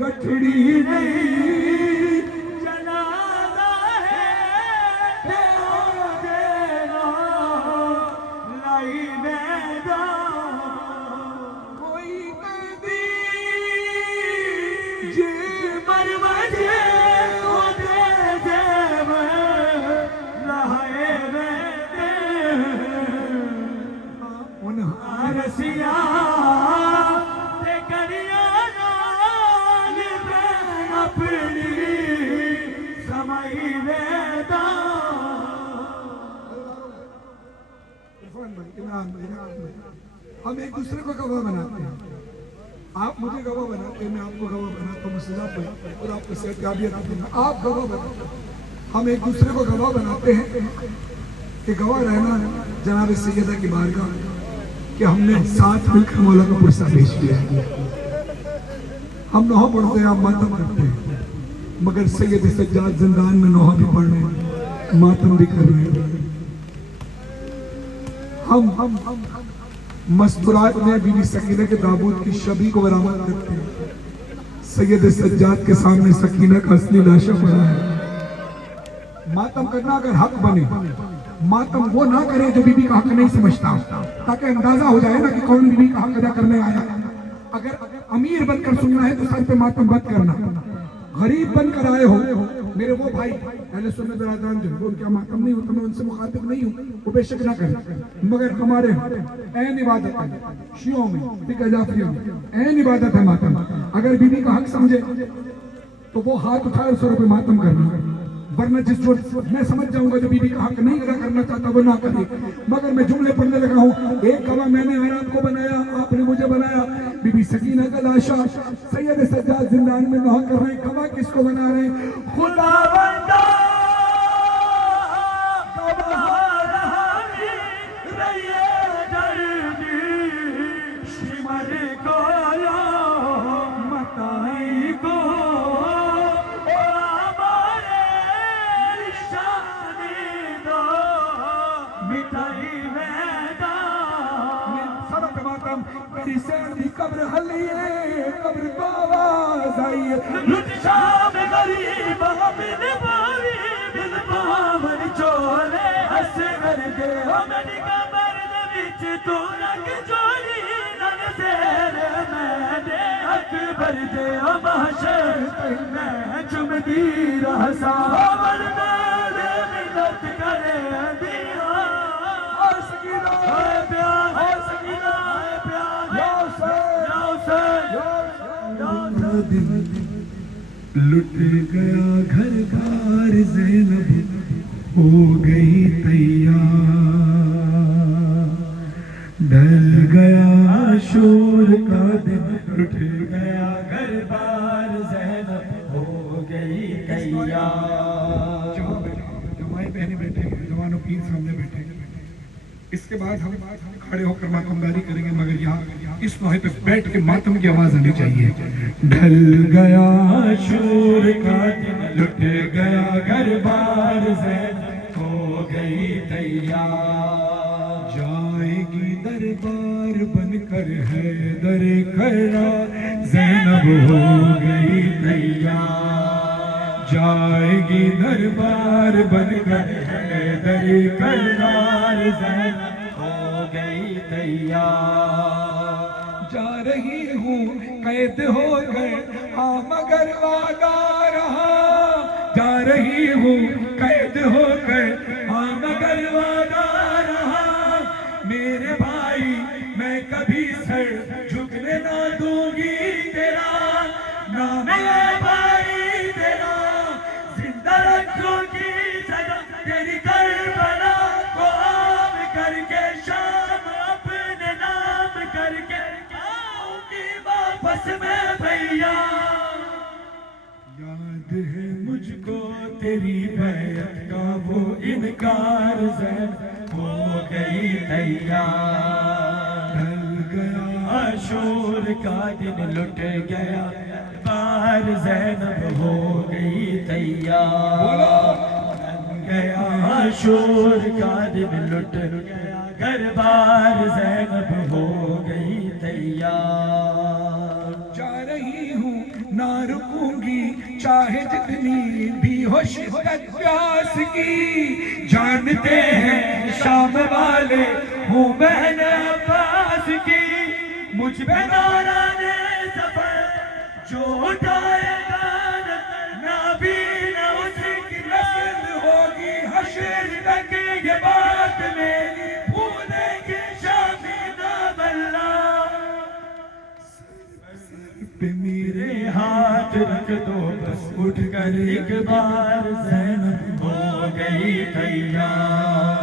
گٹھڑی نہیں جنازہ ہے دیو دینا لائی میدان کوئی ندی جی مر مجھے وہ دے دے میں لہائے میں انہاں رسیاں ہم ایک دوسرے کو گواہ بناتے ہیں. آپ مجھے گواہ بناتے ہیں, میں آپ کو گواہ بناتا ہوں سزا پہ اور آپ کو صحتیابی عطا کرنا. آپ گواہ بناتے ہیں, ہم ایک دوسرے کو گواہ بناتے ہیں کہ گواہ رہنا جناب سیدہ کی بارگاہ کہ ہم نے ساتھ مل کر مولا کا پرسہ پیش کیا ہے. ہم نوحہ پڑھتے ہیں, آپ ماتم کرتے ہیں, مگر سید سجاد زندان میں نوحہ بھی پڑھ رہے ہیں, ماتم بھی کر رہے ہیں. ہم مستورات میں بی بی سکینہ کے تابوت کی شبی کو برآمد کرتے ہیں. سید سجاد کے سامنے سکینہ کا اصلی لاشا پڑا ہے. ماتم کرنا اگر حق بنے, ماتم وہ نہ کرے جو بی بی کا حق نہیں سمجھتا, تاکہ اندازہ ہو جائے نا کہ کون بی بی کا حق ادا کرنے آیا. اگر امیر بن کر سننا ہے تو سر پہ ماتم مت کرنا. غریب بن کر آئے ہو, میرے وہ بھائی اہل سنت برادران جو ان کا ماتم نہیں ہوتا, میں ان سے مخاطب نہیں ہوں, وہ بے شک نہ کریں, مگر ہمارے عین عبادت ہے شیعوں میں, فقہ جعفریوں میں عین عبادت ہے ماتم. اگر بی بی کا حق سمجھے تو وہ ہاتھ اٹھائے سر پہ ماتم کرنا, ورنہ جس جو میں سمجھ جاؤں گا جو بی بی کا حق نہیں ادا کرنا چاہتا وہ نہ کرے. مگر میں جملے پڑھنے لگا ہوں. ایک گواہ میں نے آپ کو بنایا, آپ نے مجھے بنایا. بی بی سکینہ کا لاشا سید سجاد زندان میں نوحہ کر رہے ہیں. گواہ کس کو بنا رہے ہیں؟ خدا بندہ قبر حلیے قبر کو آواز آئیے لٹ شام غریب بن باوی بن باور چولے ہس کر دے ہمیں قبر وچ تو رکھ جوڑی نن زیر میں دے اکبر دے محشر میں چمدی رہ ساور میرے منت کرے دیا اور سکینہ اے پیار اے سکینہ اے پیار دن لٹ گیا گھر بار زینب ہو گئی تیار, ڈھل گیا شور کا دن لٹ گیا گھر بار زینب ہو گئی تیار. جو مائی بہنیں بیٹھے ہیں, جوانوں پیر سامنے بیٹھے ہیں, اس کے بعد ہم کھڑے ہو کر ماتمداری کریں گے, مگر یہاں اس نوحے پہ بیٹھ کے ماتم کی آواز آنی چاہیے. ڈھل گیا شور کا دن لٹ گیا گھر بار زینب ہو گئی تیار, جائے گی دربار بن کر حیدر کرار زینب ہو گئی تیار, جائے گی دربار بن کر حیدر کرار زینب ہو گئی تیار. جا رہی ہوں قید ہو گئے ہاں مگر وعدہ رہا, جا رہی ہوں قید ہو گئے ہاں مگر وعدہ رہا. میرے بھائی میں کبھی سر جھکنے نہ دوں گی تیرا, نام ہے بھائی تیرا زندہ رکھوں گی سدا تیری کربلا کو عام کر کے, شام اپنے نام کر کے آؤں گی واپس میں بھیا. یاد ہے مجھ کو تیری بیعت کا وہ انکار زینب ہو گئی تیار, ڈھل گیا شور کا دن لٹ گیا بار زینب ہو گئی تیار, ڈھل گیا شور کا دن لٹ گیا گھر بار زینب ہو گئی تیار. جا رہی ہوں نہ رکوں گی چاہے جتنی بھی ہو شدت پیاس کی. جانتے ہیں شام والے ہوں بہن عباس کی. مجھ پہ دوران سفر جو اٹھائے گا نبی نہ اس کی نسل ہوگی حشر تک. یہ بات میری بھولیں گے شامی نام اللہ. پہ میرے ہاتھ رکھ دو بس اٹھ کر ایک بار زینب ہو گئی تیار.